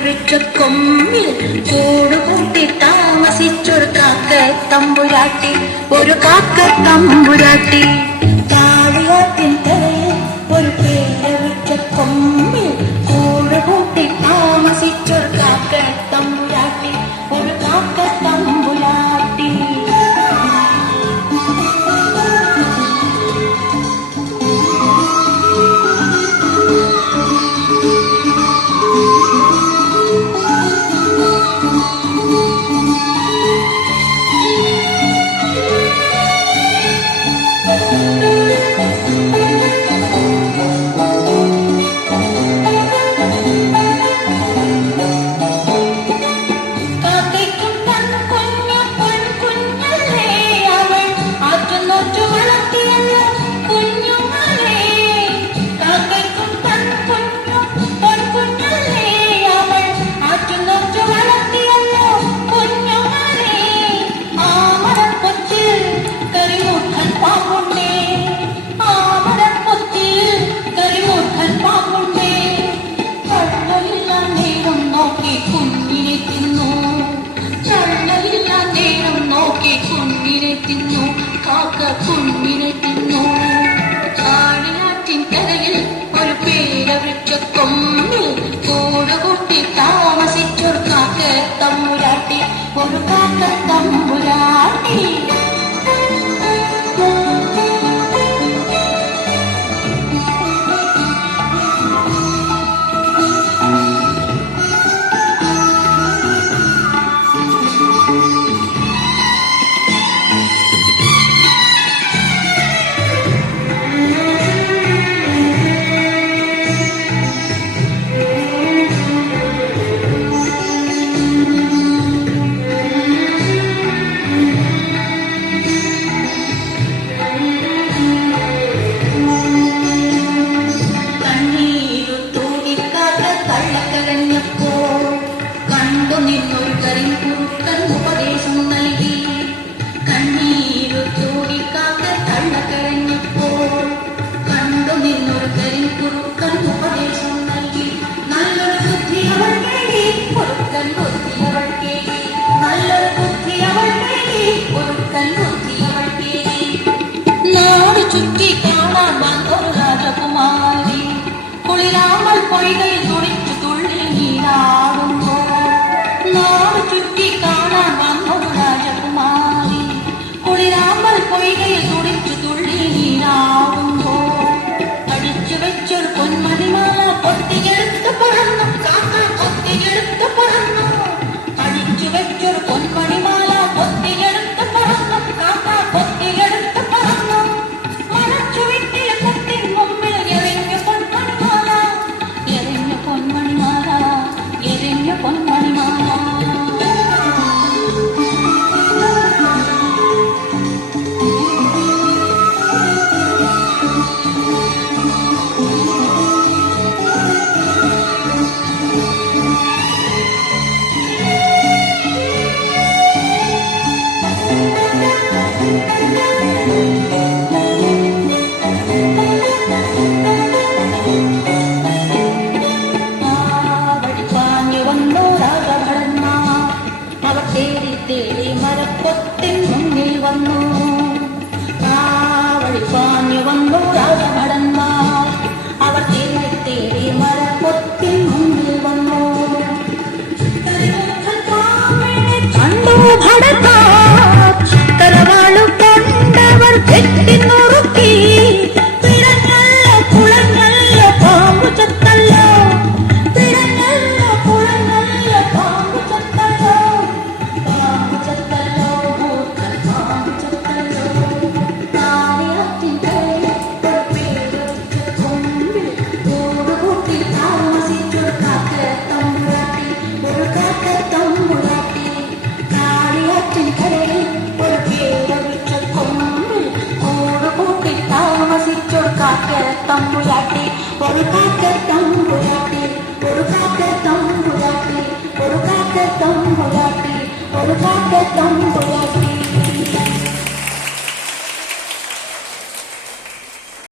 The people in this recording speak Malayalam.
വൃക്ഷക്കൊമ്പിൽ കൂടുകൂട്ടി താമസിച്ചൊരു കാക്ക തമ്പുരാട്ടി, ഒരു കാക്ക തമ്പുരാട്ടി. താളിയാറ്റിൻ കരയിൽ ഒരു പേരവൃക്ഷക്കൊമ്പിൽ കൂടുകൂട്ടി താമസിച്ചൊരു കാക്ക തമ്പുരാട്ടി, ഒരു കാക്ക തമ്പുരാട്ടി. കുഞ്ഞിനെ തിന്നു. താളിയാറ്റിൻ കരയിൽ ഒരു പേരവൃക്ഷക്കൊമ്പിൽ കൂടുകൂട്ടി താമസിച്ചൊരു കാക്ക തമ്പുരാട്ടി, ഒരു കാക്ക തമ്പുരാട്ടി. നിന്നൊരു കരിങ്കുറുക്കൻ ഉപദേശം നൽകി. കണ്ണീരു തൂടിക്കാക്ക തള്ളക്കരഞ്ഞപ്പോൾ കണ്ടു നിന്നൊരു കരിങ്കുറുക്കൻ ഉപദേശം നൽകി. നല്ലൊരു ബുദ്ധി അവൾ കേടി, ഒരുക്കൻ ബുദ്ധി അവൾ കേടി. നല്ലൊരു ബുദ്ധി അവൾ കേടി, ഒരുക്കൻ ബുദ്ധി അവൾ കേടി. നാട് ചുറ്റി കാണാൻ വന്നൊരു രാജകുമാരി, കുളിരാമൽ പൊയ്കയിൽ തുടിച്ചു തുള്ളി നീരാടുമ്പോൾ. നാട് ചുറ്റി കാണാൻ വന്നൊരു രാജകുമാരി, കുളിരാമ്പൽ പൊയ്കയിൽ തുടിച്ചു തുള്ളി നീരാടുമ്പോൾ. അടിച്ചു വെച്ചൊരു പൊന്മണിമാല കൊത്തിയെടുത്ത് പറന്നു കാക്ക, കൊത്തിയെടുത്ത് പറന്നു. അടിച്ചു വെച്ചൊരു പൊന്മണിമാല കൊത്തിയെടുത്ത് പറന്നു കാക്ക, കൊത്തിയെടുത്ത് പറന്നു. മണച്ചു വിട്ടിയ കുത്തിൻ മുമ്പിൽ എറിഞ്ഞ പൊന്മണിമാല, എറിഞ്ഞ പൊന്മണിമാല, എറിഞ്ഞ പൊന്മണിമാല. തേടി മരക്കൊത്തിൻ മുന്നിൽ വന്നു. ആ വഴി പാഞ്ഞു വന്നു രാജഭടന്മാർ, അവർ തേടി തേടി മരക്കൊത്തിൻ മുന്നിൽ വന്നു. കണ്ടു ഭടന്മാർ കരവാളു കൊണ്ടവർ വെട്ടി നുറുക്കി. പിഴഞ്ഞല്ല കുളഞ്ഞല്ല പാമ്പു ചത്തല്ലോ, പിഴഞ്ഞല്ല കുളഞ്ഞല്ല പാമ്പു ചത്തല്ലോ. തമ്പുരാട്ടി, ഒരു കാക്ക തമ്പുരാട്ടി, ഒരു കാക്ക തമ്പുരാട്ടി, ഒരു കാക്ക തമ്പുരാട്ടി, ഒരു കാക്ക തമ്പുരാട്ടി.